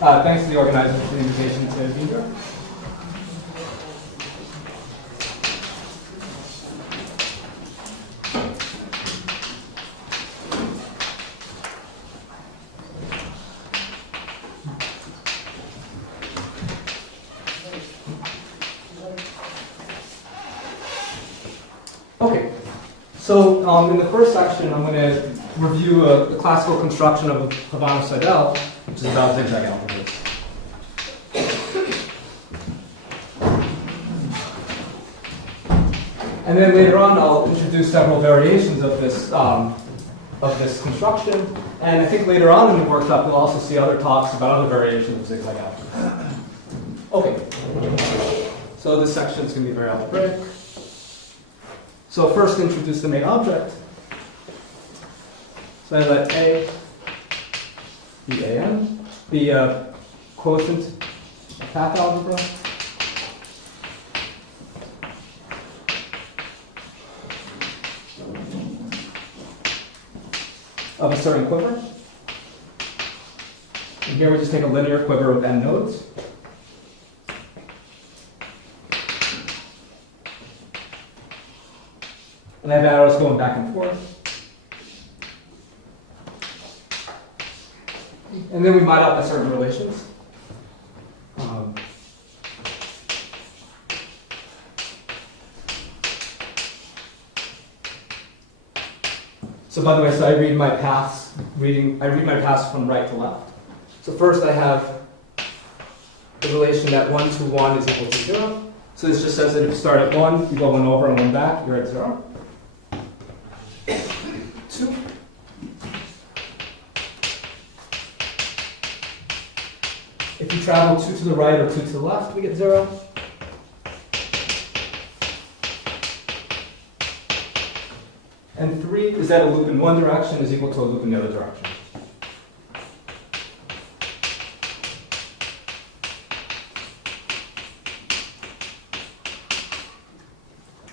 Thanks to the organizers for the invitation to be here. Okay, so in the first section, I'm going to review the classical construction of Hausdorff, which is about zigzag algebras. And then later on, I'll introduce several variations of this construction. And I think later on in the workshop, you'll also see other talks about other variations of zigzag algebras. Okay, so this section is going to be very algebraic. So first, introduce the main object. So I let A be AN, be a quotient path algebra. Of a certain quiver. And here we just take a linear quiver of n nodes. And I have arrows going back and forth. And then we mite out by certain relations. So by the way, so I read my paths from right to left. So first I have the relation that 1 to 1 is equal to 0. So this just says that if you start at 1, you go 1 over and 1 back, you're at 0. 2. If you travel 2 to the right or 2 to the left, we get 0. And 3 is that a loop in one direction is equal to a loop in the other direction.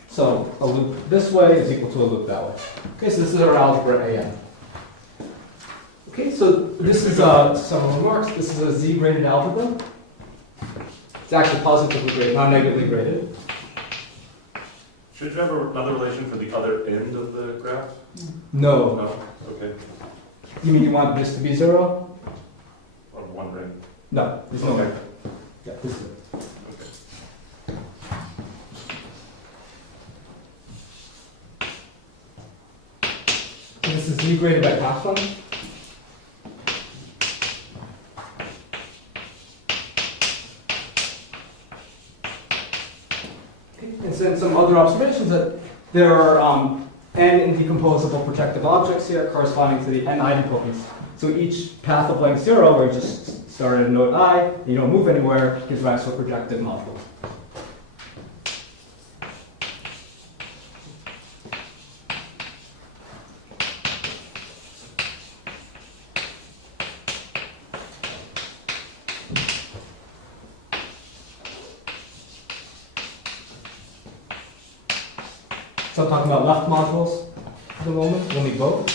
So a loop this way is equal to a loop that way. Okay, so this is our algebra AN. Okay, so this is some remarks. This is a Z-graded algebra. It's actually positively graded, not negatively graded. Should you have another relation for the other end of the graph? No. No? Okay. You mean you want this to be 0? On one right? No, there's no. Okay. Yeah, this is it. Okay. This is Z-graded by path length. And then some other observations that there are n indecomposable projective objects here corresponding to the n idempotents. So each path of length 0, where you just start at a node I, you don't move anywhere, gives rise to a projective module. So I'm talking about left modules at the moment. We'll need both.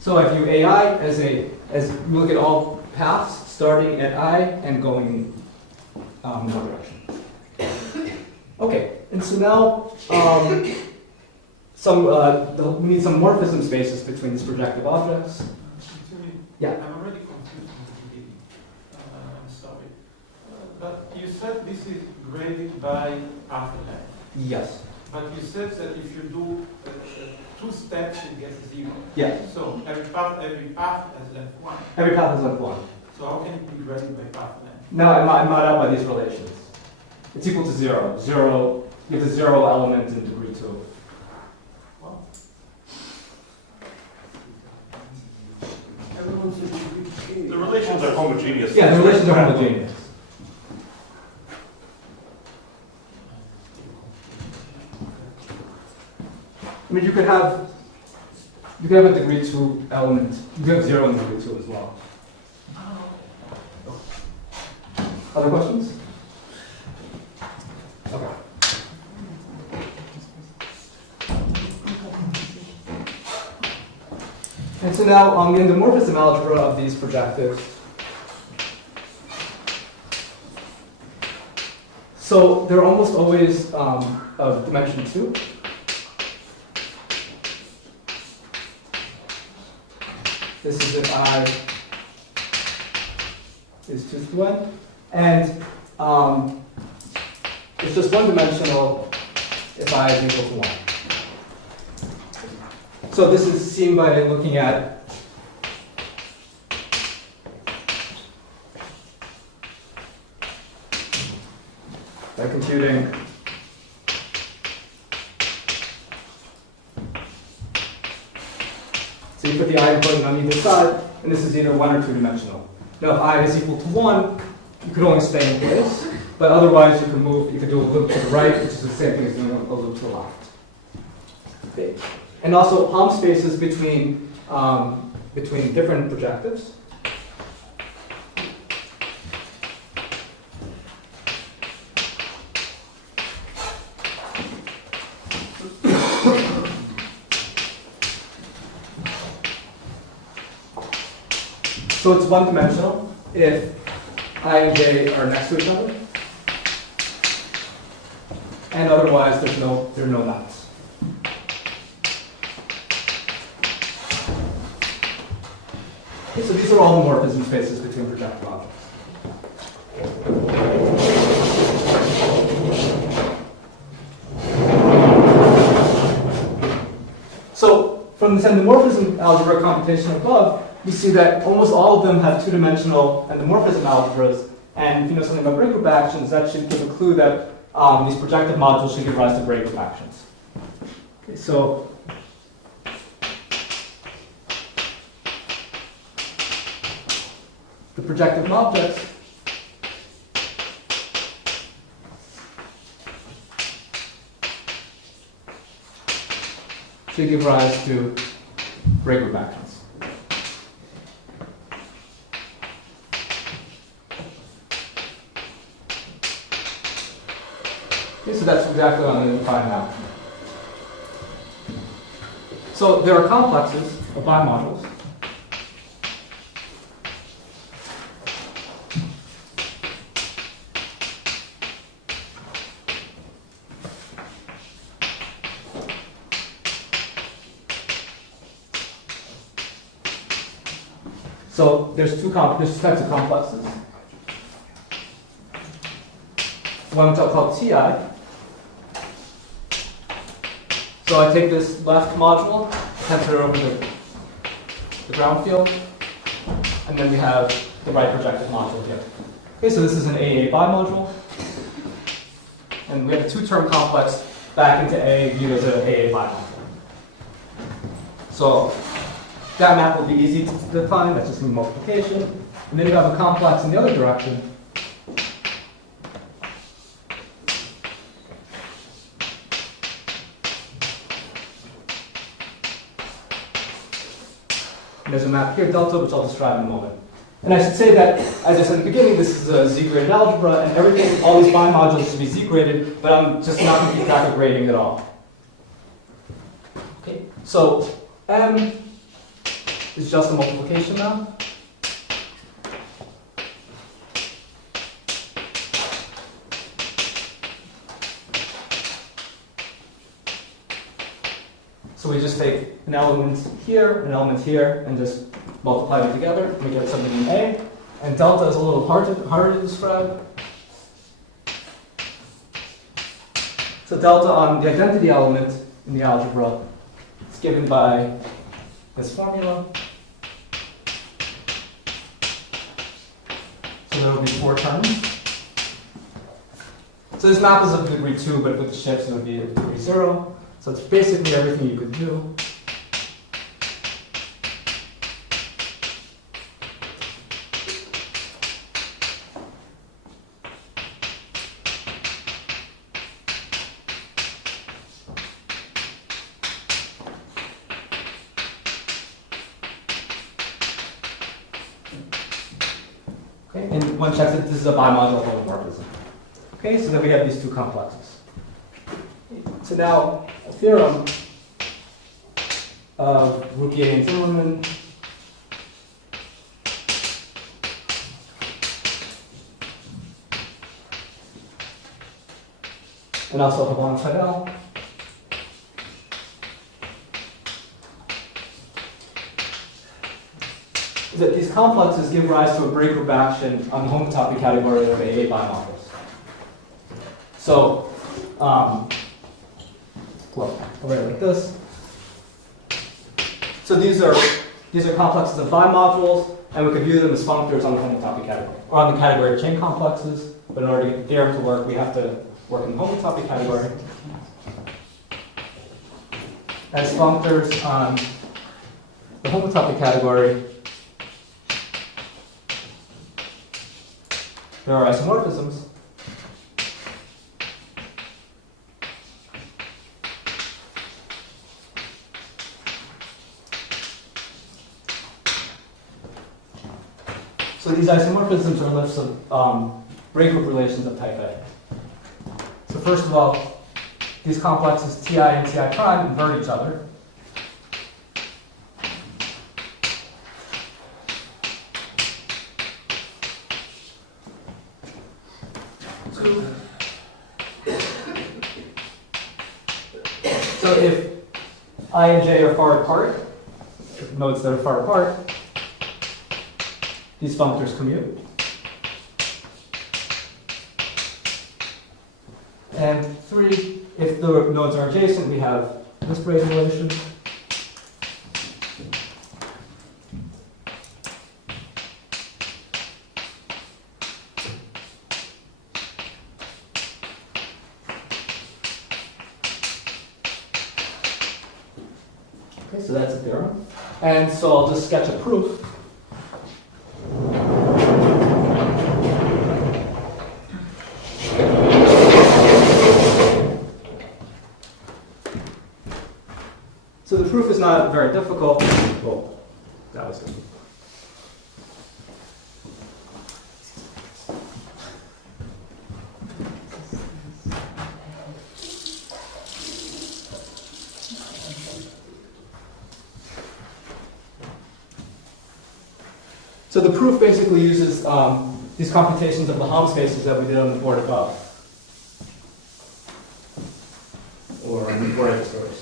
So I view AI as we look at all paths starting at I and going in one direction. Okay, and so now we need some morphism spaces between these projective objects. Yeah. I'm already confused from the beginning. I'm sorry. But you said this is graded by path length. Yes. But you said that if you do 2 steps, you get 0. Yeah. So every path has length 1. Every path has length 1. So how can it be graded by path length? No, I'm not out by these relations. It's equal to 0. 0, you have the 0 element in degree 2. Well, The relations are homogeneous. Yeah, the relations are homogeneous. I mean, you could have a degree 2 element. You could have 0 in degree 2 as well. Other questions? Okay. And so now on the endomorphism algebra of these projectives. So they're almost always of dimension 2. This is if I is 2 through n. And it's just one dimensional if I is equal to 1. So this is seen by looking at by computing so you put the idempotent on either side, and this is either 1 or 2 dimensional. Now if I is equal to 1, you could only stay in place, but otherwise you can move, you could do a loop to the right, which is the same thing as doing a loop to the left. Okay. And also Hom spaces between different projectives. So it's one dimensional if I and j are next to each other, and otherwise there are no dots. Okay, so these are all morphism spaces between projective objects. So from this endomorphism algebra computation above, we see that almost all of them have two-dimensional endomorphism algebras, and if you know something about Braid group actions, that should give a clue that these projective modules should give rise to Braid group actions. Okay, so the projective objects should give rise to Braid group actions. Okay, so that's exactly what I'm going to define now. So there are complexes of bimodules. So there's two types of complexes. One which I'll call Ti. So I take this left module, tensor over the ground field, and then we have the right projective module here. Okay, so this is an AA bimodule, and we have a two-term complex back into A viewed as an AA bimodule. So that map will be easy to define. That's just going to be multiplication. And then you have a complex in the other direction. And there's a map here, delta, which I'll describe in a moment. And I should say that, as I said in the beginning, this is a z-graded algebra, and everything, all these bimodules should be z-graded, but I'm just not going to keep track of grading at all. Okay, so M is just a multiplication now. So we just take an element here, and just multiply them together, and we get something in A. And delta is a little harder to describe. So delta on the identity element in the algebra is given by this formula. So there will be 4 terms. So this map is of degree 2, but with the shifts it would be of degree 0. So it's basically everything you could do. Okay, and one checks that this is a bimodular homomorphism. Okay, so then we have these two complexes. So now a theorem of Rouquier and Zimmerman. And also Havon Fidel. Is that these complexes give rise to a Braid group action on the homotopy category of AA bimodules. So, well, I'll write it like this. So these are complexes of bimodules, and we could view them as functors on the homotopy category, or on the category of chain complexes. But in order to get the theorem to work, we have to work in the homotopy category as functors on the homotopy category. There are isomorphisms. So these isomorphisms are lifts of Braid group relations of type A. So first of all, these complexes Ti and Ti prime invert each other. So if I and j are far apart, nodes that are far apart, these functors commute. And 3, if the nodes are adjacent, we have this Braid relation. Okay, so that's a theorem. And so I'll just sketch a proof. So the proof is not very difficult. Well, that was difficult. So the proof basically uses these computations of the Hom spaces that we did on the board above, or on the board stories.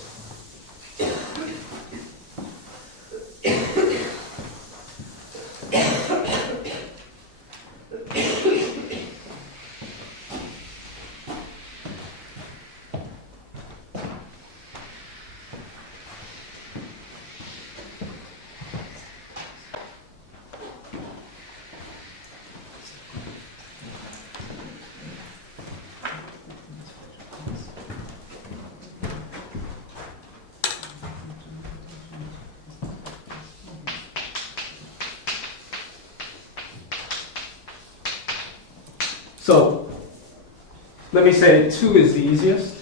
So let me say 2 is the easiest.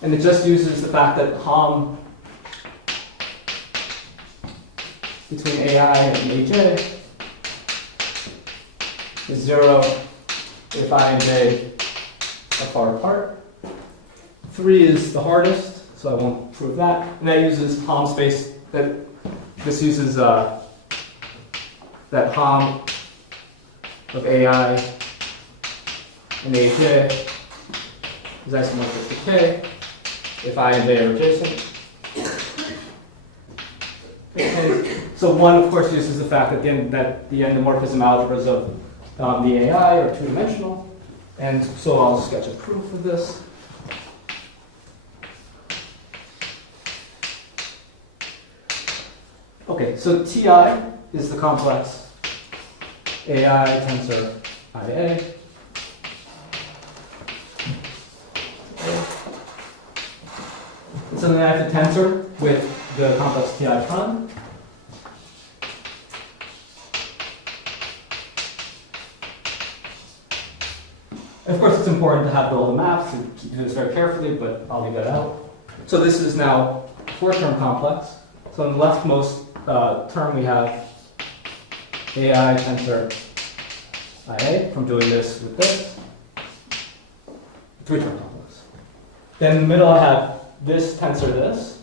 And it just uses the fact that Hom between AI and AJ is 0 if I and J are far apart. 3 is the hardest, so I won't prove that. And that uses Hom space, this uses that Hom of AI and AJ is isomorphic to K if I and J are adjacent. Okay. So 1, of course, uses the fact that the endomorphism algebras of the AI are 2-dimensional. And so I'll sketch a proof of this. Okay, so Ti is the complex AI tensor IA. So then I have the tensor with the complex Ti prime. Of course, it's important to have all the maps and do this very carefully, but I'll leave that out. So this is now a 4-term complex. So in the leftmost term, we have AI tensor IA from doing this with this. 3-term complex. Then in the middle, I have this tensor this.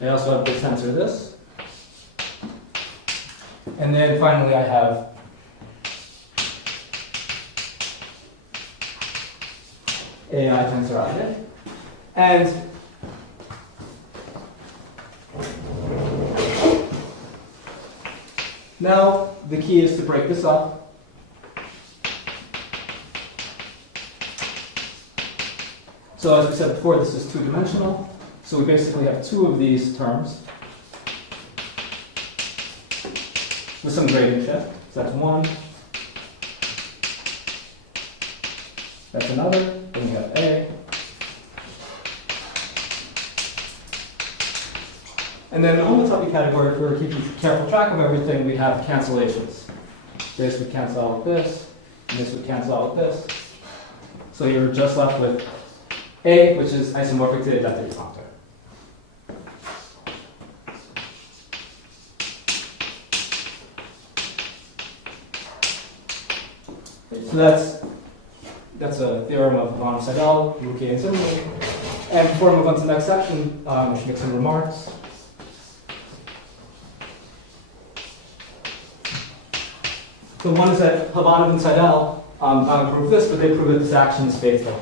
I also have this tensor this. And then finally I have AI tensor object. And now the key is to break this up. So as we said before, this is two-dimensional. So we basically have two of these terms with some gradient shift. So that's one. That's another. Then we have A. And then in the homotopy category, if we were keeping careful track of everything, we have cancellations. This would cancel out with this, and this would cancel out with this. So you're just left with A, which is isomorphic to the identity functor. So that's a theorem of von Seidel, Luque, and Symplectic. And before I move on to the next section, I should make some remarks. So one is that Hausdorff and Seidel not prove this, but they prove that this action is faithful.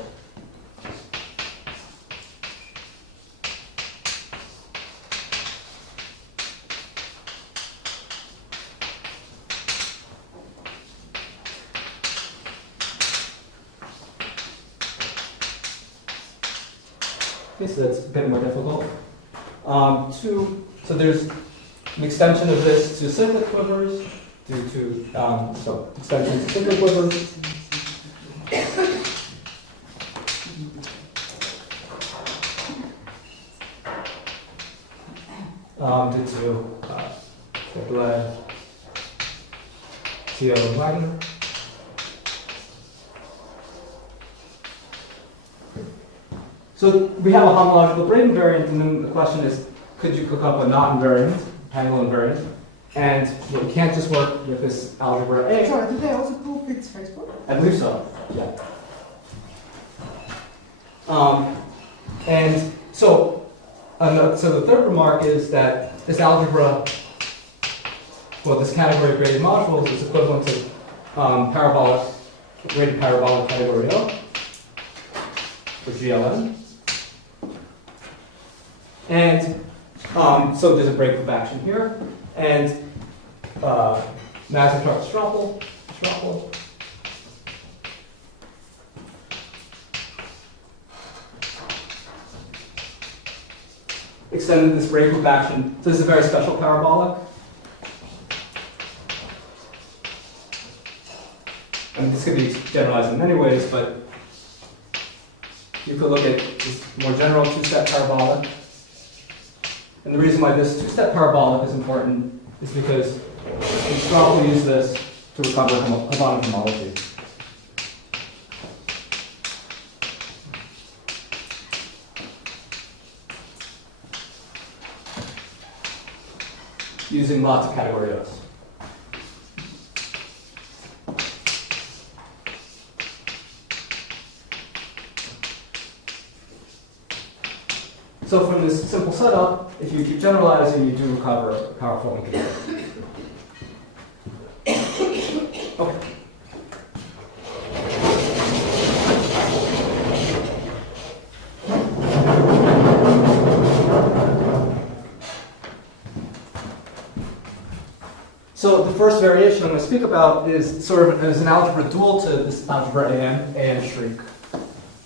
Okay, so that's a bit more difficult. So there's an extension of this to cyclic quivers, due to so extension to cyclic quivers. Due to Braid, Theo and Wagner. So we have a homological Braid invariant, and then the question is, could you cook up a not invariant, tangle invariant? And we can't just work with this algebra A. Sorry, did they also prove it's Facebook? I believe so, yeah. And so the third remark is that this algebra, well, this category of graded modules is equivalent to graded parabolic categorical, for GLN. And so there's a breakup action here, and Navier-Stropple, extended this breakup action. So this is a very special parabolic. I mean, this could be generalized in many ways, but you could look at this more general two-step parabolic. And the reason why this two-step parabolic is important is because Stropple used this to recover Hausdorff homology. Using lots of category O's. So from this simple setup, if you keep generalizing, you do recover powerful integration. Okay. So the first variation I'm going to speak about is sort of as an algebra dual to this algebra AN shrink.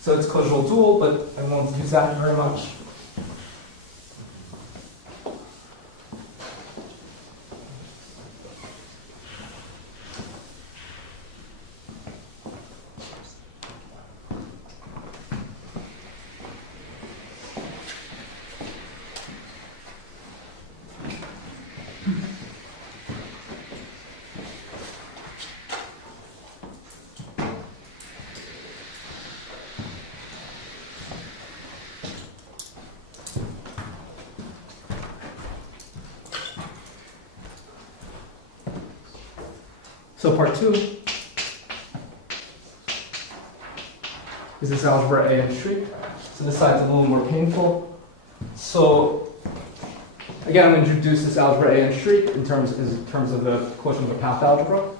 So it's causal dual, but I won't use that very much. So part 2 is this algebra A and shriek. So this side's a little more painful. So again, I'm going to introduce this algebra A and shriek in terms of the quotient of a path algebra.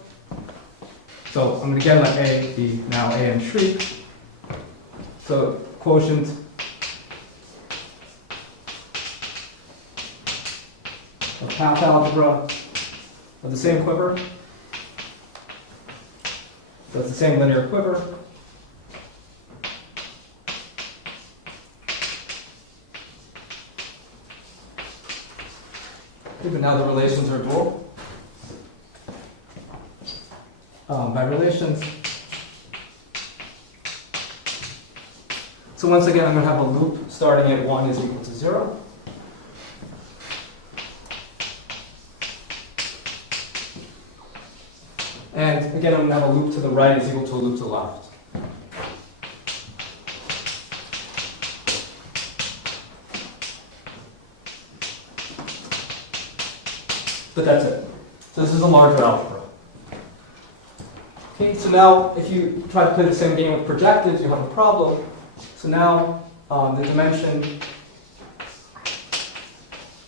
So I'm going to again let A be now A and shriek. So quotient of path algebra of the same quiver. So it's the same linear quiver. Okay, but now the relations are dual. By relations. So once again, I'm going to have a loop starting at 1 is equal to 0. And again, I'm going to have a loop to the right is equal to a loop to the left. But that's it. So this is a larger algebra. Okay, so now if you try to play the same game with projectives, you have a problem. So now the dimension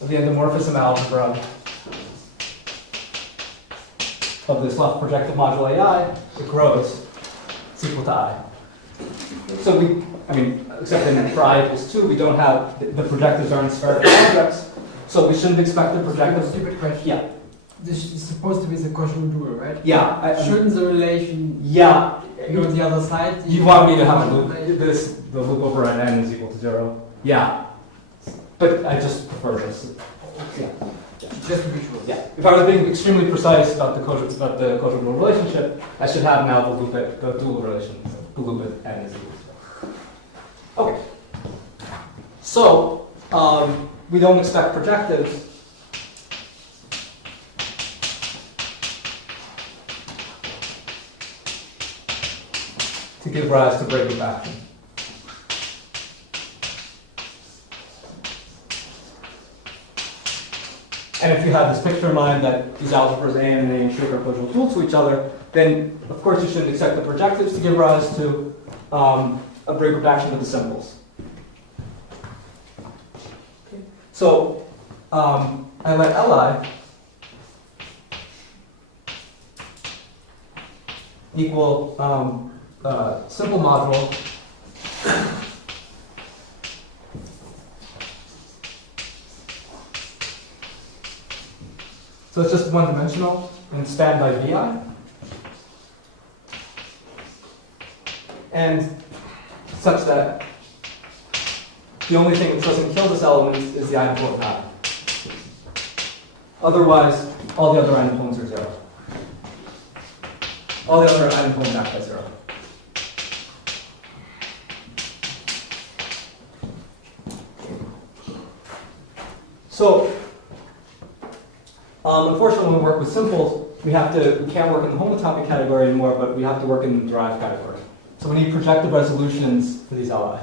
of the endomorphism algebra of this left projective modulo AI, it grows. It's equal to I. So except in for I equals 2, we don't have, the projectives aren't spherical objects, so we shouldn't expect the projective. Stupid question. Yeah. This is supposed to be the quotient dual, right? Yeah. Shouldn't the relation Yeah. go on the other side? You want me to have a loop, the loop over at n is equal to 0. Yeah. But I just prefer this. Yeah. Just to be sure. Yeah. If I was being extremely precise about the quotient dual relationship, I should have now the dual relation. The loop at n is equal to 0. Okay. So we don't expect projectives. To give rise to Braid action. And if you have this picture in mind that these algebras A and A and shriek are quotient dual to each other, then of course you shouldn't expect the projectives to give rise to a Braid action of the symbols. Okay. So I let Li equal simple module so it's just one dimensional and spanned by Vi, and such that the only thing that doesn't kill this element is the idempotent I. Otherwise, all the other idempoten's are 0. All the other idempotent act by 0. So, unfortunately, when we work with simples, we can't work in the homotopy category anymore, but we have to work in the derived category. So we need projective resolutions for these Li.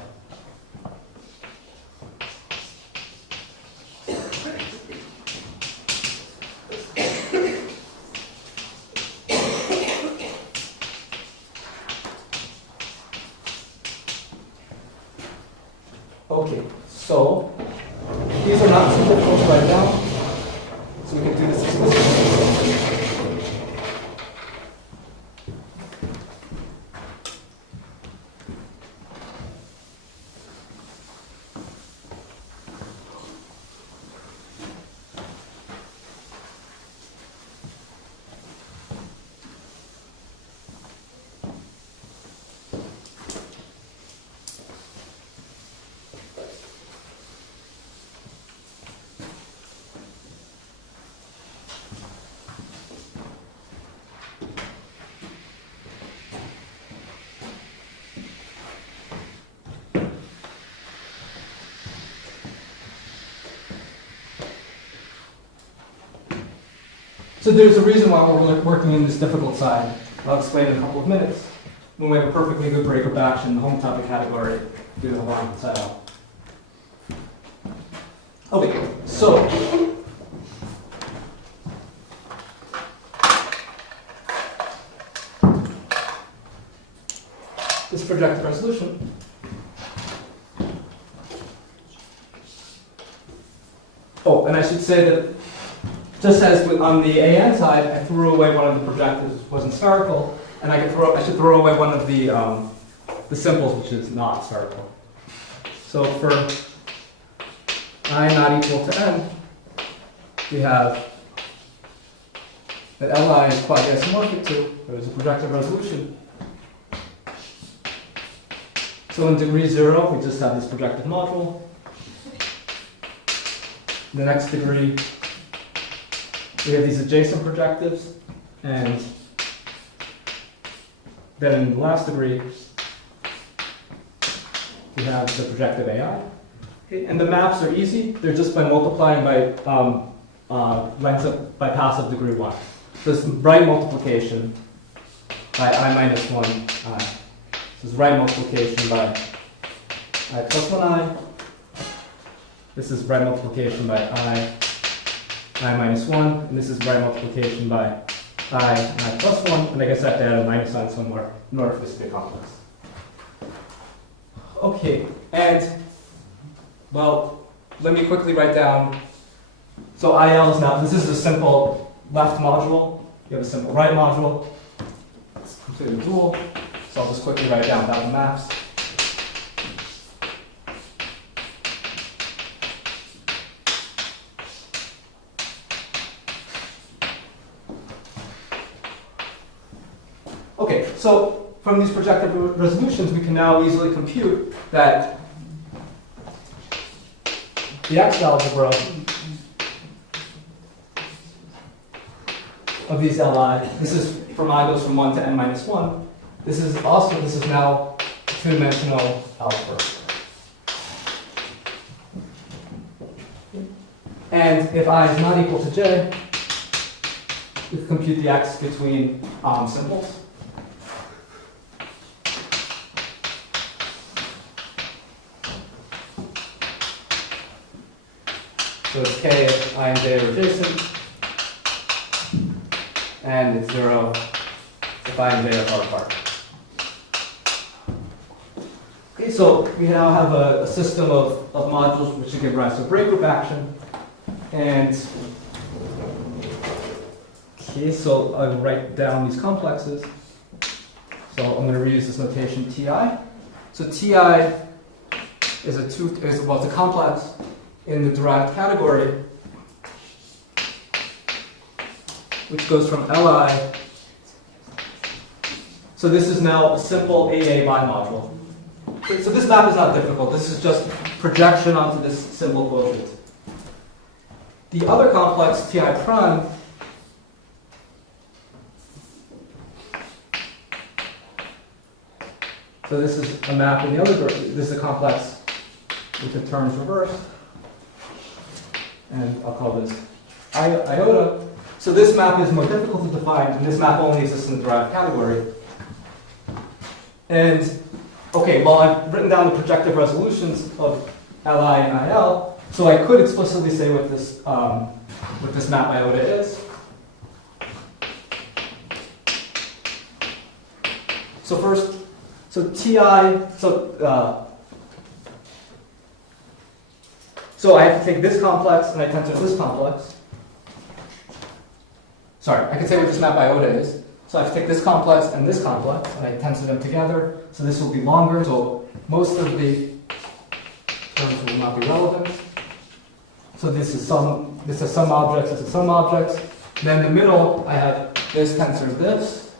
Okay, so these are not too difficult to write down, so we can do this explicitly. So there's a reason why we're working in this difficult side. I'll explain in a couple of minutes. When we have a perfectly good breakup action, the homotopy category, do the line side out. Okay, so this projective resolution. Oh, and I should say that just as on the AN side, I threw away one of the projectives which wasn't spherical, and I should throw away one of the simples which is not spherical. So for I not equal to n, we have that Li is quasi-isomorphic to, there is a projective resolution. So in degree 0, we just have this projective module. The next degree, we have these adjacent projectives, and then in the last degree, we have the projective AI. Okay, and the maps are easy. They're just by multiplying by lengths by passive degree 1. So this is right multiplication by I minus 1 I. This is right multiplication by I plus 1 I. This is right multiplication by I minus 1. And this is right multiplication by I plus 1. And I guess I have to add a minus sign somewhere in order for this to be complex. Okay, and well, let me quickly write down. So IL is now, this is a simple left module. You have a simple right module. It's completely dual. So I'll just quickly write down the maps. Okay, so from these projective resolutions, we can now easily compute that the X algebra of these Li, this is from I goes from 1 to n minus 1. This is now two-dimensional algebra. And if I is not equal to j, we can compute the X between simples. So it's k if I and j are adjacent, and it's 0 if I and j are far apart. Okay, so we now have a system of modules which give rise to braid group action. And okay, so I'll write down these complexes. So I'm going to reuse this notation Ti. So Ti is a complex in the derived category, which goes from Li. So this is now a simple AA bimodule. So this map is not difficult. This is just projection onto this simple quotient. The other complex, Ti prime, so this is a map in the other direction. This is a complex with the terms reversed. And I'll call this iota. So this map is more difficult to define, and this map only exists in the derived category. And okay, well, I've written down the projective resolutions of Li and IL, so I could explicitly say what this map iota is. So first, so Ti, so I have to take this complex and I tensor this complex. Sorry, I can say what this map iota is. So I have to take this complex and this complex, and I tensor them together. So this will be longer, so most of the terms will not be relevant. So this is some objects, this is some objects. Then in the middle, I have this tensor this.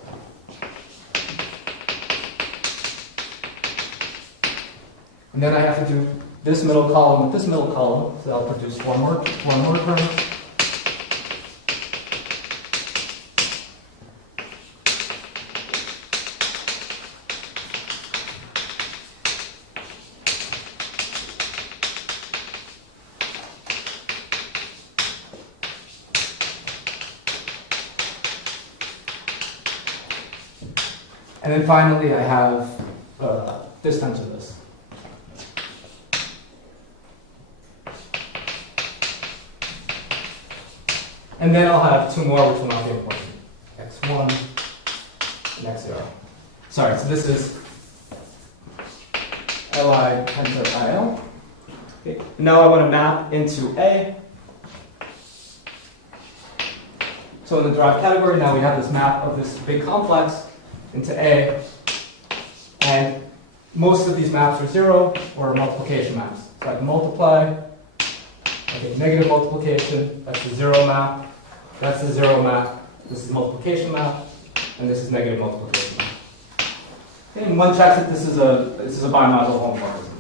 And then I have to do this middle column with this middle column, so I'll produce one more term. And then finally, I have this tensor this. And then I'll have two more which will not be important. X1 and X0. Sorry, so this is Li tensor IL. Okay. Now I want to map into A. So in the derived category, now we have this map of this big complex into A. And most of these maps are 0 or multiplication maps. So I can multiply, I take negative multiplication, that's the 0 map, that's the 0 map, this is multiplication map, and this is negative multiplication map. Okay, and one checks that this is a bimodule homomorphism.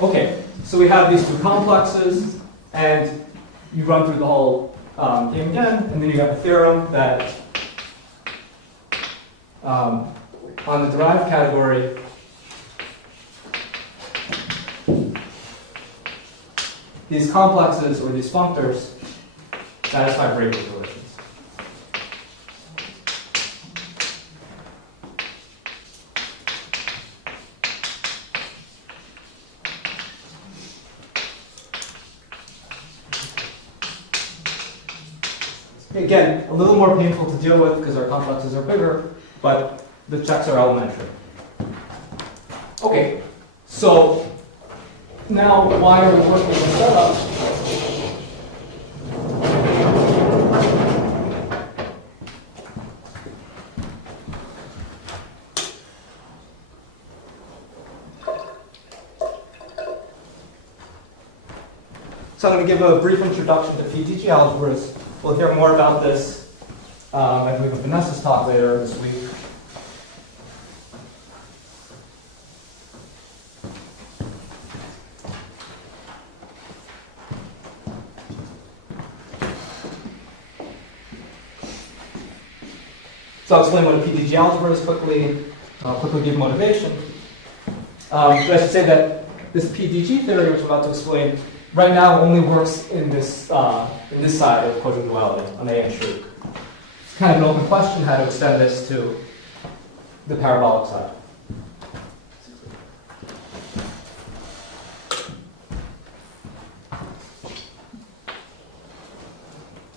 Okay, so we have these two complexes, and you run through the whole game again, and then you have a theorem that on the derived category, these complexes or these functors satisfy Braid relations. Again, a little more painful to deal with because our complexes are bigger, but the checks are elementary. Okay, so now why are we working with setup? So I'm going to give a brief introduction to PDG algebras. We'll hear more about this, I believe, in Vanessa's talk later this week. So I'll explain what a PDG algebra is quickly. I'll quickly give motivation. But I should say that this PDG theory, which I'm about to explain, right now only works in this side of quotient duality on A and shriek. It's kind of an open question how to extend this to the parabolic side.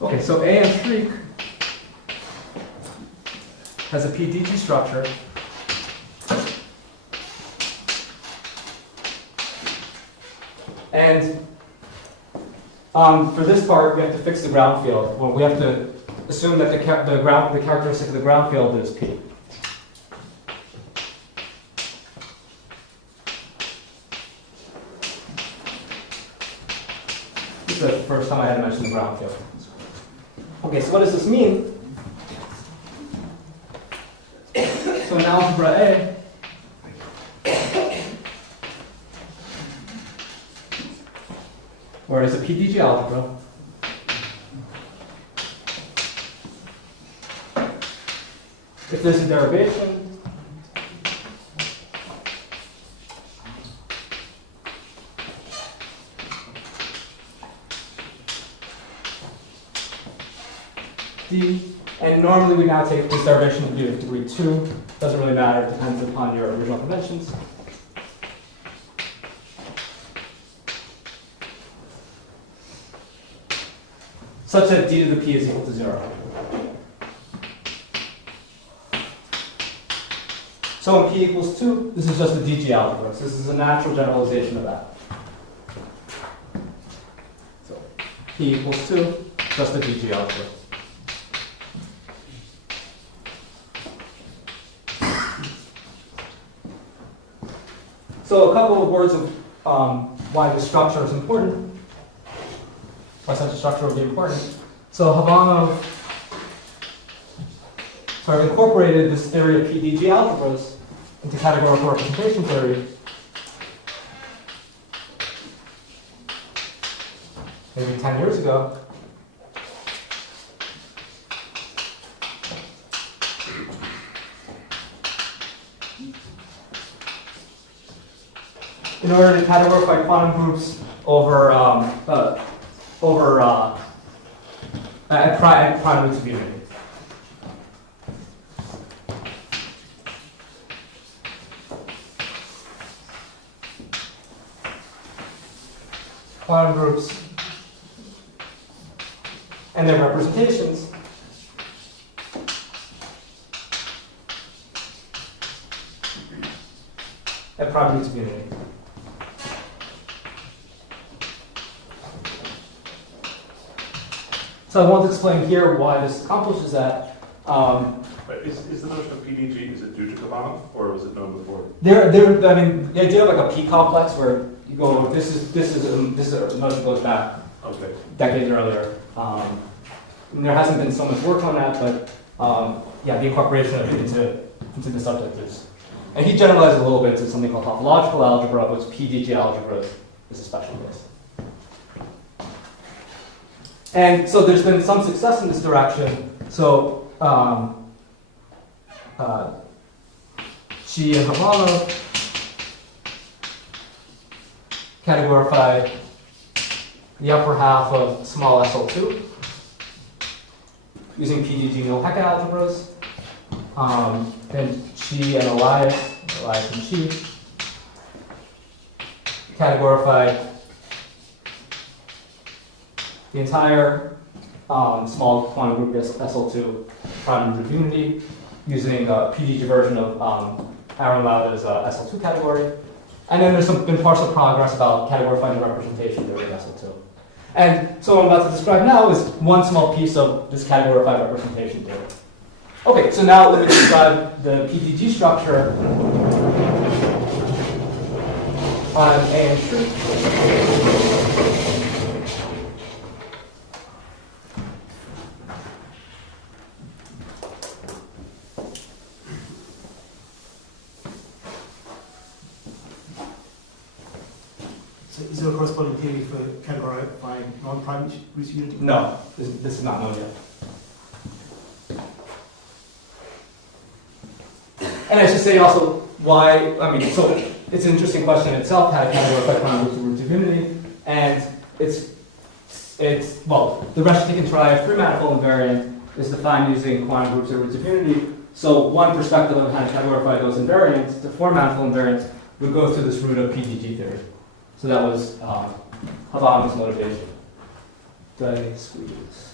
Okay, so A and shriek has a PDG structure. And for this part, we have to fix the ground field. Well, we have to assume that the characteristic of the ground field is P. This is the first time I had to mention the ground field. Okay, so what does this mean? So in algebra A, or as a PDG algebra, if there's a derivation, D, and normally we now take this derivation to be of degree 2. Doesn't really matter, it depends upon your original conventions. Such that d to the p is equal to 0. So when p equals 2, this is just a DG algebra. So this is a natural generalization of that. So p equals 2, just a DG algebra. So a couple of words of why this structure is important. Why such a structure would be important. So Habanov sort of incorporated this theory of PDG algebras into categorical representation theory. Maybe 10 years ago. In order to categorify quantum groups over prime roots of unity. Quantum groups and their representations at prime roots of unity. So I want to explain here why this accomplishes that. But is the notion of PDG, is it due to Kavanagh, or was it known before? I mean, the idea of like a P complex where you go, this is a notion that goes back Okay. decades earlier. And there hasn't been so much work on that, but yeah, the incorporation of it into the subject is. And he generalized a little bit to something called topological algebra, which PDG algebra is a special case. And so there's been some success in this direction. So Chi and Havana categorify the upper half of small SL2 using PDG no-Hecke algebras. Then Chi and Elias and Chi categorified the entire small quantum group SL2 prime root of unity using a PDG version of Aaron Lauda's SL2 category. And then there's been partial progress about categorifying the representation during SL2. And so what I'm about to describe now is one small piece of this categorified representation theory. Okay, so now let me describe the PDG structure on A and street. So is there a corresponding theory for categorifying non-prime root unity? No, this is not known yet. And I should say also why, I mean, so it's an interesting question in itself, how to categorify prime roots of unity. And well, the Reshetikhin triad free manifold invariant is defined using quantum groups of roots of unity. So one perspective on how to categorify those invariants, the four manifold invariants, would go through this root of PDG theory. So that was Havana's motivation. Did I squeeze?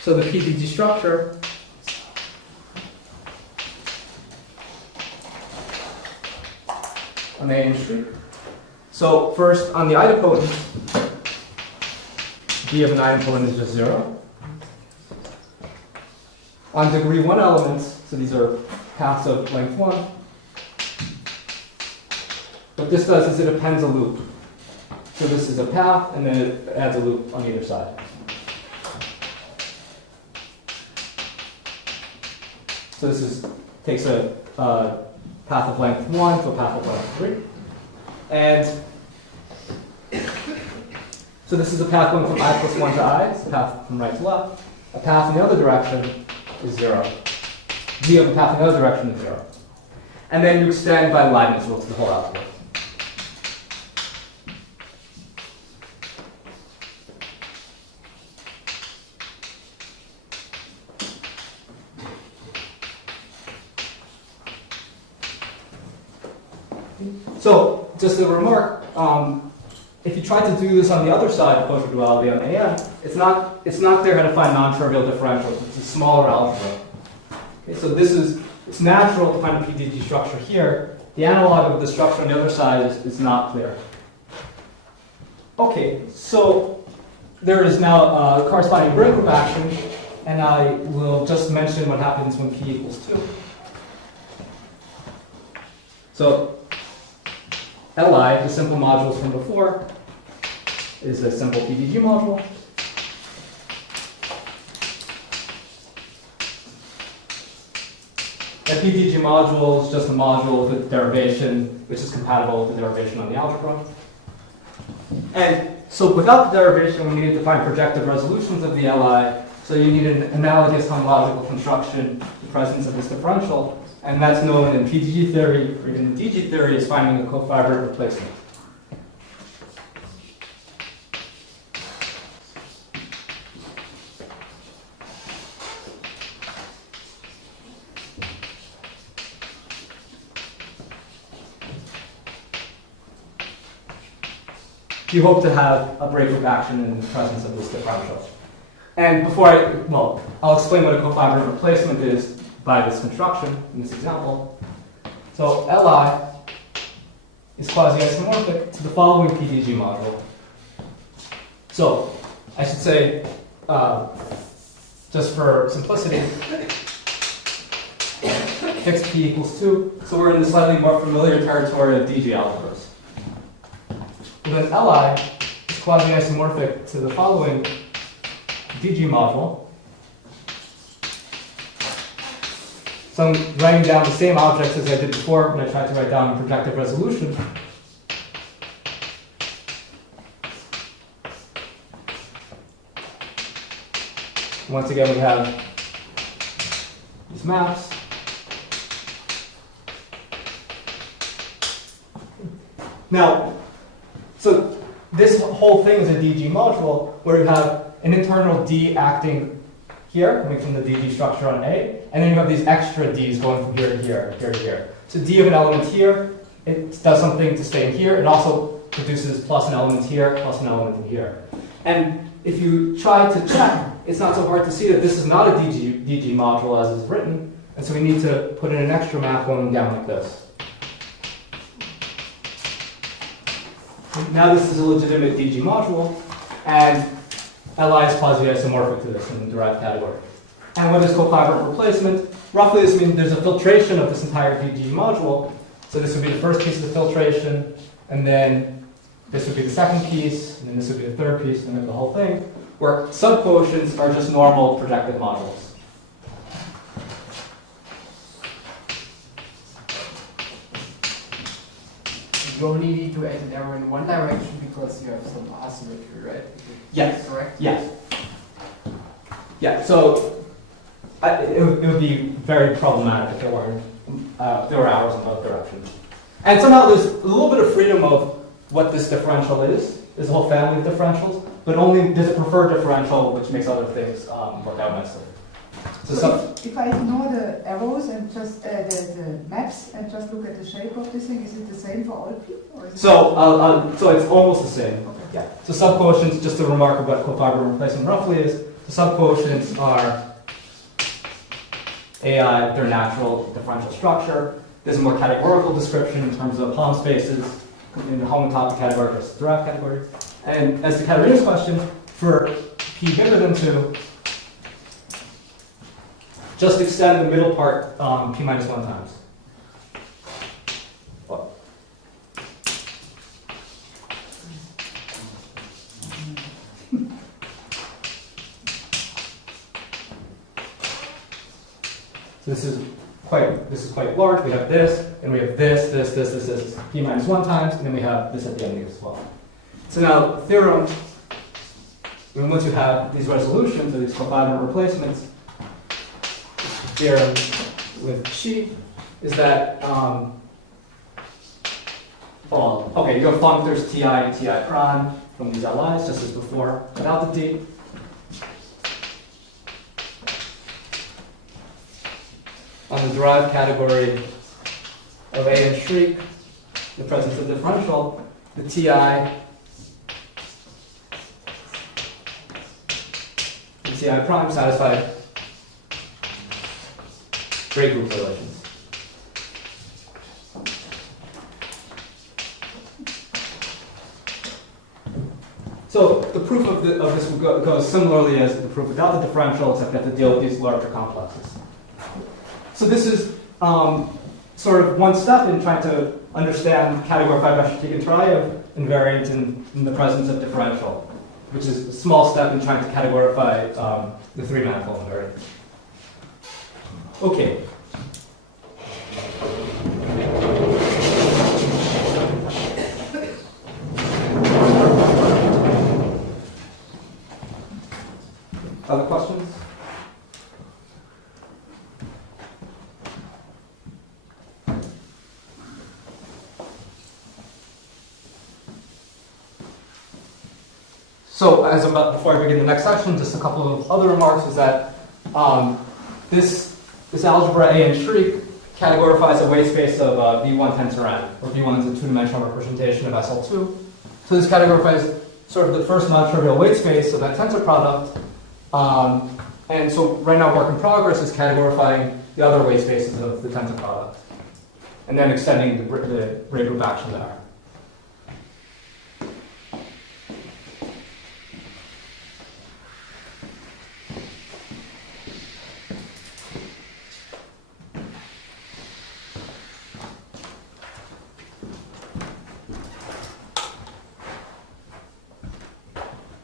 So the PDG structure on the A street. So first, on the idempotent, B of an idempotent is just 0. On degree 1 elements, so these are paths of length 1, what this does is it appends a loop. So this is a path, and then it adds a loop on either side. So this takes a path of length 1 to a path of length 3. And so this is a path going from I plus 1 to I. It's a path from right to left. A path in the other direction is 0. V of a path in the other direction is 0. And then you extend by the Leibniz rule to the whole algebra. So, just a remark, if you try to do this on the other side of kosher duality on AN, it's not clear how to find non-trivial differentials. It's a smaller algebra. Okay, so it's natural to find a PDG structure here. The analog of the structure on the other side is not clear. Okay, so there is now a corresponding Braid group action, and I will just mention what happens when P equals 2. So, Li, the simple modules from before, is a simple PDG module. A PDG module is just a module with derivation which is compatible with the derivation on the algebra. And so without the derivation, we needed to find projective resolutions of the Li. So you need an analogous homological construction, the presence of this differential. And that's known in PDG theory, or even DG theory, as finding a cofibrate replacement. you hope to have a breakup action in the presence of this differential. And I'll explain what a cofibrant replacement is by this construction in this example. So Li is quasi-isomorphic to the following PDG module. So I should say, just for simplicity, fixed P equals 2. So we're in the slightly more familiar territory of DG algebras. And then Li is quasi-isomorphic to the following DG module. So I'm writing down the same objects as I did before when I tried to write down projective resolution. Once again, we have these maps. Now, so this whole thing is a DG module where you have an internal D acting here, coming from the DG structure on A, and then you have these extra Ds going from here to here, here to here. So D of an element here, it does something to stay in here. It also produces plus an element here, plus an element in here. And if you try to check, it's not so hard to see that this is not a DG module as is written, and so we need to put in an extra map going down like this. Now this is a legitimate DG module, and Li is quasi-isomorphic to this in the derived category. And what is cofibrant replacement? Roughly this means there's a filtration of this entire DG module. So this would be the first piece of the filtration, and then this would be the second piece, and then this would be the third piece, and then the whole thing, where subquotients are just normal projective modules. You only need to add an arrow in one direction because you have some asymmetry, right? Yes. Correct? Yes. Yeah, so it would be very problematic if there were arrows in both directions. And somehow there's a little bit of freedom of what this differential is. There's a whole family of differentials, but only there's a preferred differential which makes other things work out nicely. So if I ignore the arrows and just the maps and just look at the shape of this thing, is it the same for all P? Or is so it's almost the same. Okay. Yeah. So subquotients, just a remark about what cofibrant replacement roughly is, the subquotients are AI, their natural differential structure. There's a more categorical description in terms of Hom spaces in the homotopy category versus derived category. And as to Katarina's question, for P bigger than 2, just extend the middle part P minus 1 times. What? So this is quite large. We have this, and we have this, P minus 1 times, and then we have this at the end as well. So now, theorem, once you have these resolutions, or these cofibrant replacements, theorem with Chi is that, okay, you have functors Ti and Ti prime from these Li's, just as before, without the D. On the derived category of A and shriek, the presence of differential, the Ti and Ti prime satisfy Braid group relations. So the proof of this will go similarly as the proof without the differential, except you have to deal with these larger complexes. So this is sort of one step in trying to understand category 5 Escher-Tiken triad invariant in the presence of differential, which is a small step in trying to categorify the 3-manifold invariant. Okay. Other questions? So, before I begin the next section, just a couple of other remarks is that this algebra A and shriek categorifies a weight space of V1 tensor n, where V1 is a 2-dimensional representation of SL2. So this categorifies sort of the first non-trivial weight space, so that tensor product. And so right now work in progress is categorifying the other weight spaces of the tensor product. And then extending the Braid group action there.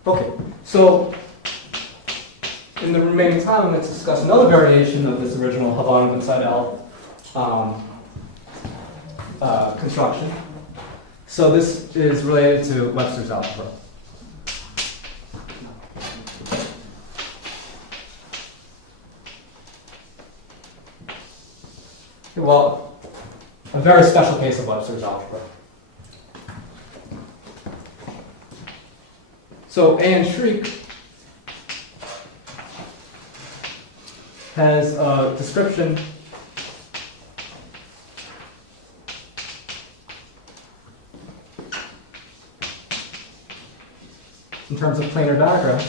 Okay, so in the remaining time, let's discuss another variation of this original Havana inside L construction. So this is related to Webster's algebra. Well, a very special case of Webster's algebra. So A and Shriek has a description in terms of planar diagrams.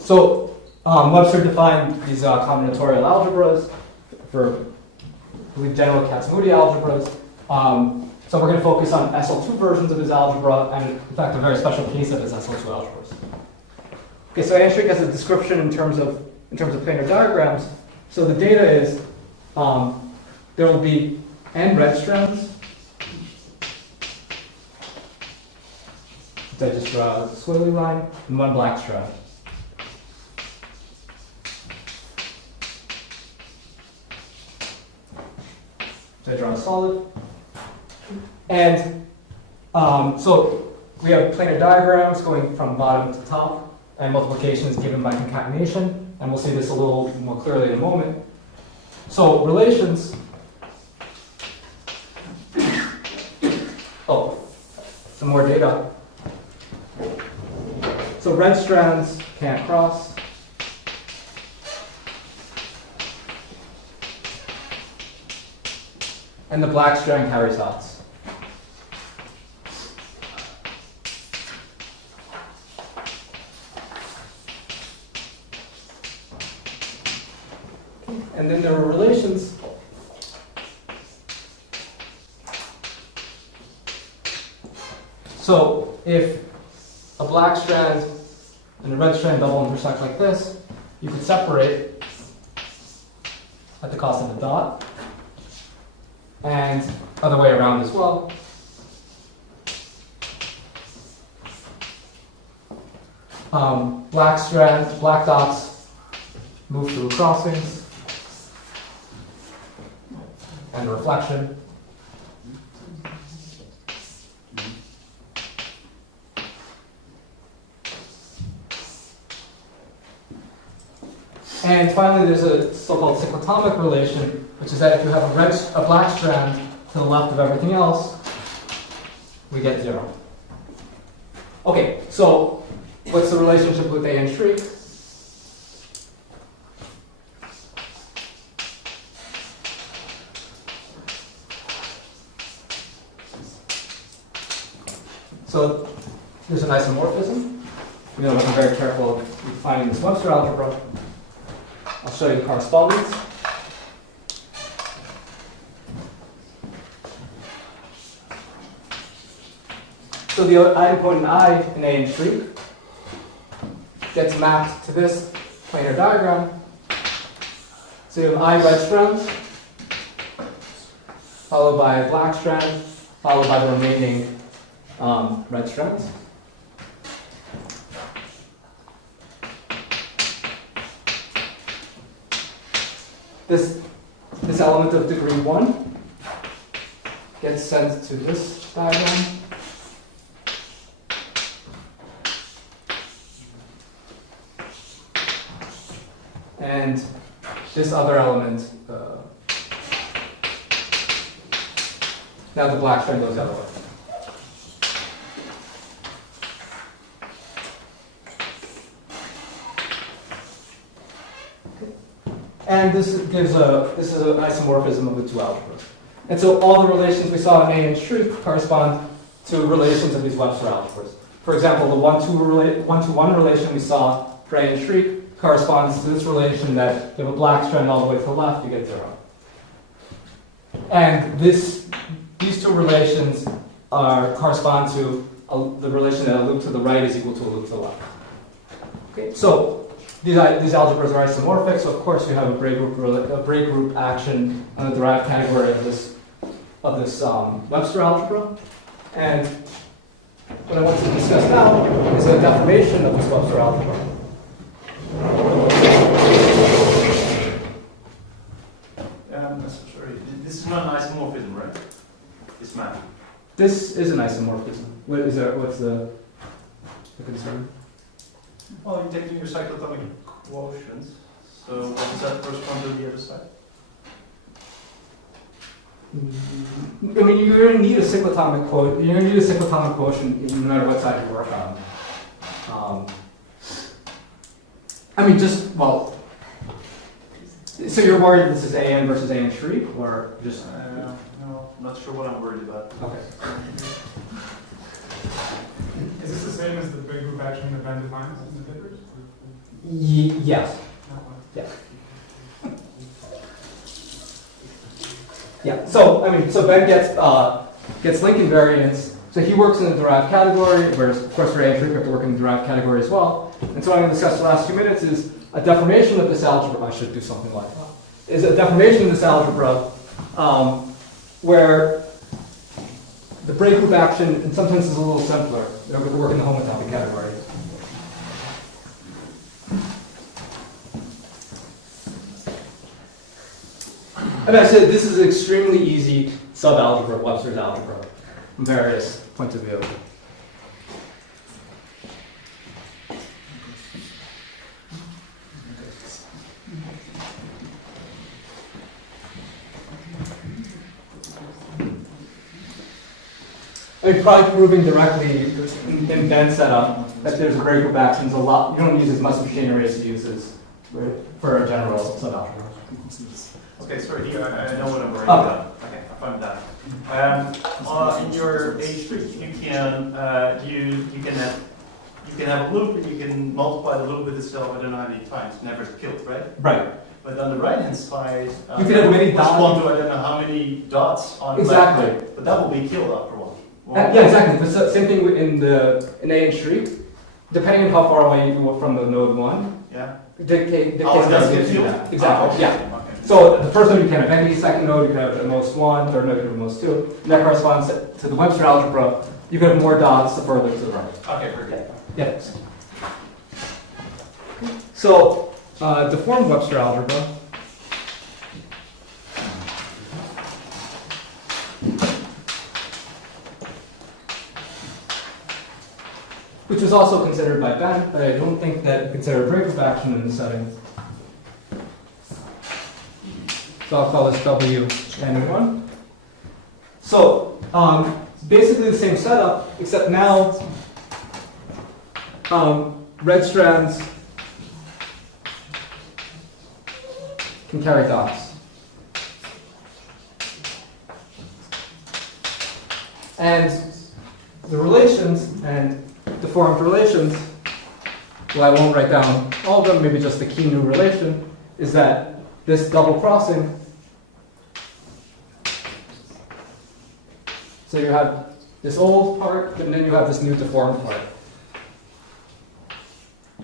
So Webster defined these combinatorial algebras for general Kac-Moody algebras. So we're going to focus on SL2 versions of his algebra, and in fact, a very special case of his SL2 algebras. Okay, so A and Shriek has a description in terms of planar diagrams. So the data is there will be n red strands. So I just draw a swirly line and one black strand. So I draw a solid. And so we have planar diagrams going from bottom to top, and multiplication is given by concatenation, and we'll see this a little more clearly in a moment. So relations, some more data. So red strands can't cross. And the black strand carries dots. And then there are relations. So if a black strand and a red strand double intersect like this, you could separate at the cost of a dot. And other way around as well. Black dots move through crossings and reflection. And finally, there's a so-called cyclotomic relation, which is that if you have a black strand to the left of everything else, we get 0. Okay, so what's the relationship with A and Shriek? So there's an isomorphism. You know, I'm very careful defining this Webster algebra. I'll show you the correspondence. So the idempotent I in A and Shriek gets mapped to this planar diagram. So you have I red strands, followed by a black strand, followed by the remaining red strands. This element of degree 1 gets sent to this diagram. And this other element, now the black strand goes the other way. and this is an isomorphism of the two algebras. And so all the relations we saw in A and Schrieg correspond to relations of these Webster algebras. For example, the one-to-one relation we saw for A and Schrieg corresponds to this relation that if you have a black strand all the way to the left, you get 0. And these two relations correspond to the relation that a loop to the right is equal to a loop to the left. Okay, so these algebras are isomorphic, so of course we have a Braid group action on the derived category of this Webster algebra. And what I want to discuss now is a deformation of this Webster algebra. Sorry, this is not an isomorphism, right? This map. This is an isomorphism. What's the concern? Well, you're taking your cyclotomic quotients, so what does that correspond to the other side? I mean, you're going to need a cyclotomic quotient. You're going to need a cyclotomic quotient no matter what side you work on. I mean, so you're worried this is AN versus AN Schrieg, or just? No, I'm not sure what I'm worried about. Okay. Is this the same as the Braid group action that Ben defines in the papers? Yes. Yeah. Yeah. So I mean, so Ben gets link invariance. So he works in the derived category, whereas of course for A and Schrieg we have to work in the derived category as well. And so what I'm going to discuss the last few minutes is a deformation of this algebra. I should do something like that. Is a deformation of this algebra where the Braid group action in some sense is a little simpler. We're going to work in the homotopy category. And I said this is an extremely easy subalgebra of Webster's algebra from various points of view. I mean, probably proving directly in Ben's setup that there's a Braid group actions a lot. You don't use as much machinery as you use this for a general subalgebra. Okay, sorry, here, I know what I'm worried about. Okay, I found that. In your H3, you can have a loop and you can multiply the loop with itself I don't know how many times, never killed, right? Right. But on the right hand side, you can have many dots. Correspond to I don't know how many dots on exactly. the left, but that will be killed after a while. Yeah, exactly. The same thing in A and Schrieg. Depending on how far away you are from the node 1, yeah. dictates Oh, how that's you get do killed? that. Exactly. Okay. Yeah. Okay. So the first node you can have any, second node you can have at most 1, third node you can have at most 2. And that corresponds to the Webster algebra. You can have more dots the further to the right. Okay, very good. Yes. So deformed Webster algebra. Which was also considered by Ben, but I don't think that you consider Braid group action in the setting. So I'll call this WN1. So basically the same setup, except now red strands can carry dots. And the relations and deformed relations, well, I won't write down all of them, maybe just the key new relation, is that this double crossing, so you have this old part, and then you have this new deformed part.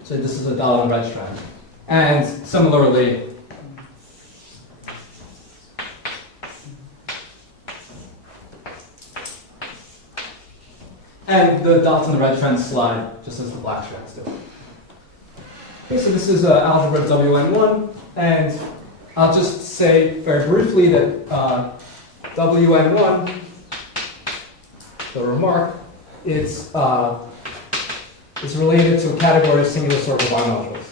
So this is a dot on red strand. And similarly, and the dots on the red strands slide just as the black strands do. Okay, so this is algebra WN1, and I'll just say very briefly that WN1, the remark, is related to a category of singular circle bimodules.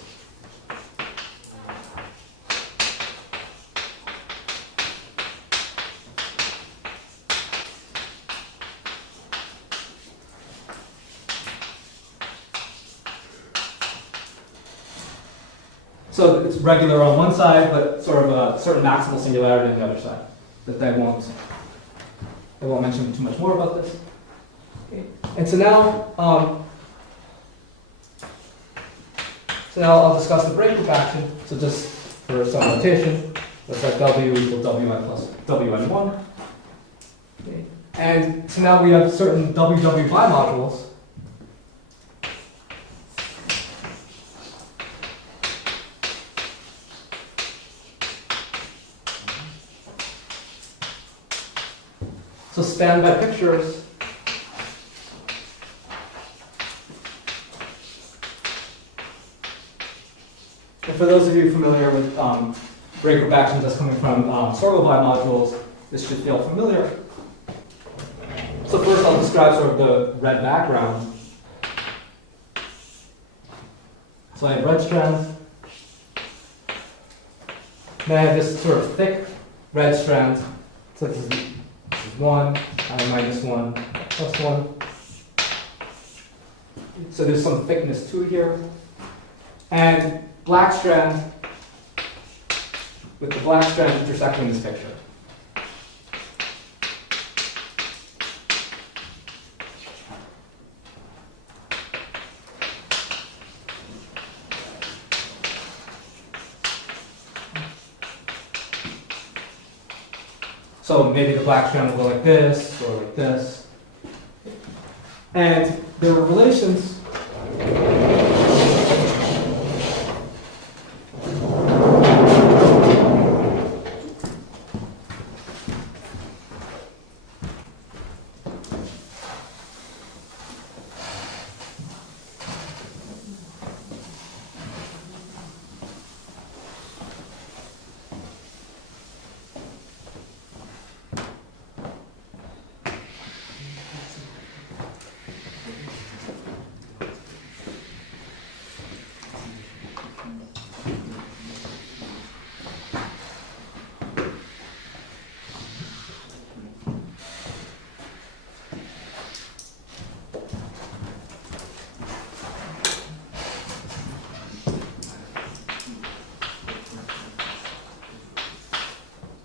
So it's regular on one side, but sort of a certain maximal singularity on the other side. That I won't mention too much more about this. Okay. And so now I'll discuss the break group action. So just for some notation, let's write W equals Wn plus Wn1. Okay. And so now we have certain WW bimodules. So stand by pictures. And for those of you familiar with break group actions that's coming from sortal bimodules, this should feel familiar. So first I'll describe sort of the red background. So I have red strands. Then I have this sort of thick red strand. So this is 1, minus 1, plus 1. So there's some thickness to here. And black strand with the black strand intersecting this picture. So maybe the black strand will go like this or like this. And there are relations.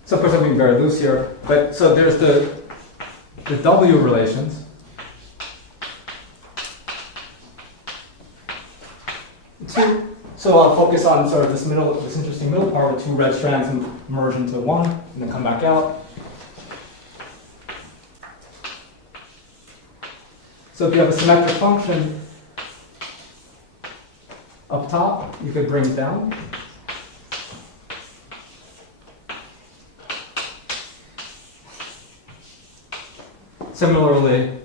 So of course I'm being very loose here, but so there's the W relations. So I'll focus on sort of this interesting middle part where two red strands merge into one and then come back out. So if you have a symmetric function up top, you could bring it down. Similarly,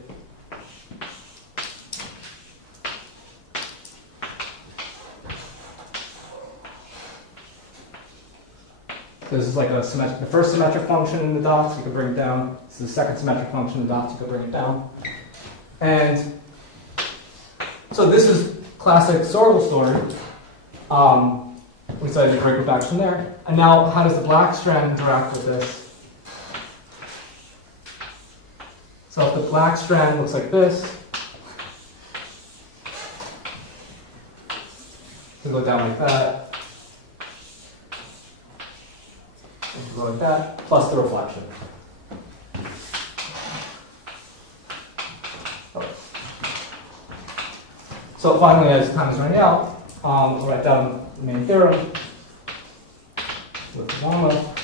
this is like the first symmetric function in the dots, you could bring it down. This is the second symmetric function in the dots, you could bring it down. And so this is classic sortal story. We said the break group action there. And now how does the black strand interact with this? So if the black strand looks like this, it can go down like that, it can go like that, plus the reflection. Okay. So finally, as time is running out, I'll write down the main theorem with the gamma.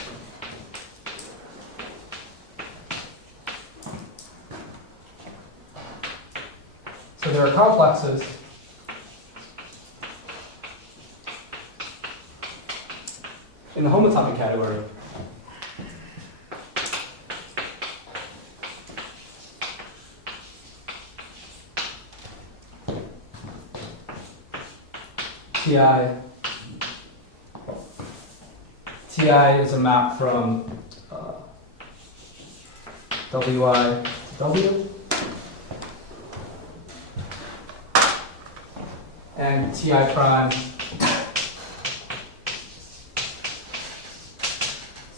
So there are complexes in the homotopy category. Ti is a map from Wi to W. And Ti prime is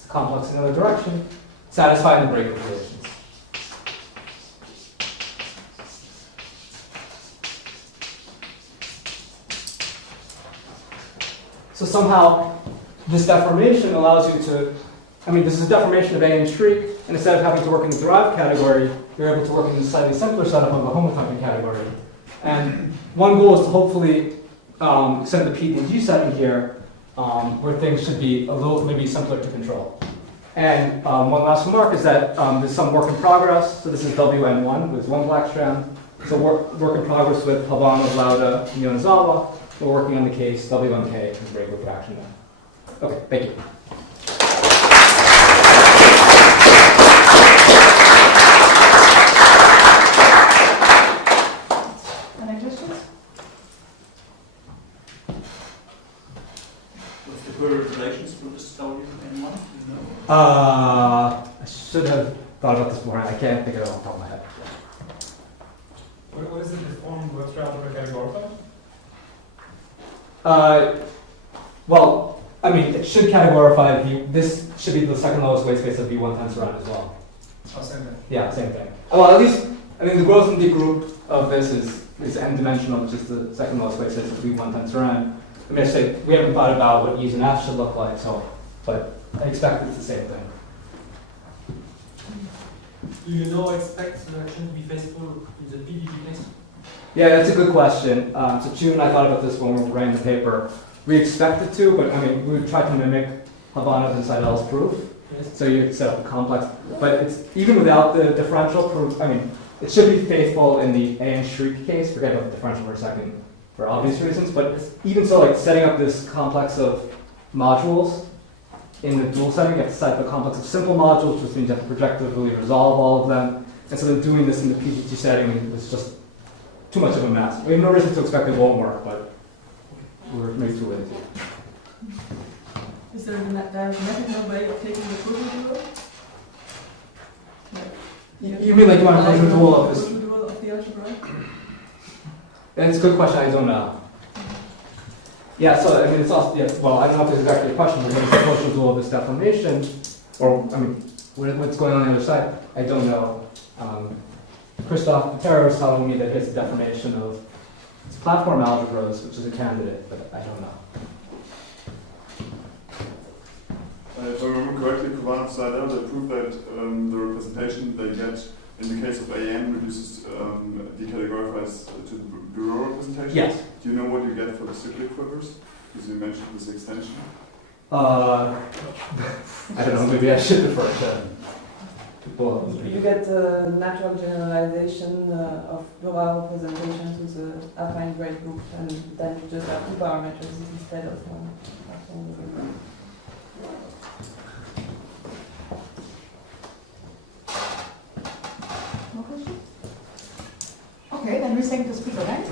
complex in the other direction, satisfying the break group relations. So somehow this deformation allows you to, this is a deformation of A and streak, and instead of having to work in the derived category, you're able to work in the slightly simpler setup of the homotopy category. And one goal is to hopefully extend the PDG setting here, where things should be a little maybe simpler to control. And one last remark is that there's some work in progress. So this is WN1 with one black strand. So work in progress with Habano, Lauda, and Yonezawa. We're working on the case W1K and Braid group reaction now. Okay, thank you. Any questions? What's the quiver relations for this WN1? I should have thought about this beforehand. I can't think of it off the top of my head. What is it deformed vector algebra categorical? Well, it should categorify V. This should be the second lowest weight space of V1 tensor n as well. Oh, same thing. Yeah, same thing. Well, at least, the growth in the group of this is n-dimensional, which is the second lowest weight space of V1 tensor n. I say we haven't thought about what E's and F's should look like, but I expect it's the same thing. Do you know expect selection to be faithful in the PDG case? Yeah, that's a good question. So June and I thought about this when we were writing the paper. We expected to, but we would try to mimic Havana's and Seidel's proof. Yes. So you set up a complex, but it's even without the differential proof. It should be faithful in the A and shriek case. Forget about the differential for a second, for obvious reasons. But even so, setting up this complex of modules in the dual setting, you have to set up a complex of simple modules, which means you have to projectively resolve all of them. And so then doing this in the PDG setting was just too much of a mess. We have no reason to expect it won't work, but we're maybe too late. Is there a mathematical way of taking the closure dual? You mean you want to closure dual of this? Closure dual of the algebra? It's a good question. I don't know. Yeah. So it's also well, I don't know if this is exactly a question, but what's the closure dual of this deformation, or what's going on the other side? I don't know. Christoph Patero is telling me that it's a deformation of platform algebras, which is a candidate, but I don't know. If I remember correctly, Kavan and Seidel, they proved that the representation they get in the case of AM reduces, decategorifies to the bureau representation. Yes. Do you know what you get for the cyclic quivers? Because you mentioned this extension. I don't know, maybe I should defer to people. You get the natural generalization of Dora representation to the affine braid group, and then you just have two parameters instead of one. No question? Okay, then we thank the speaker, right?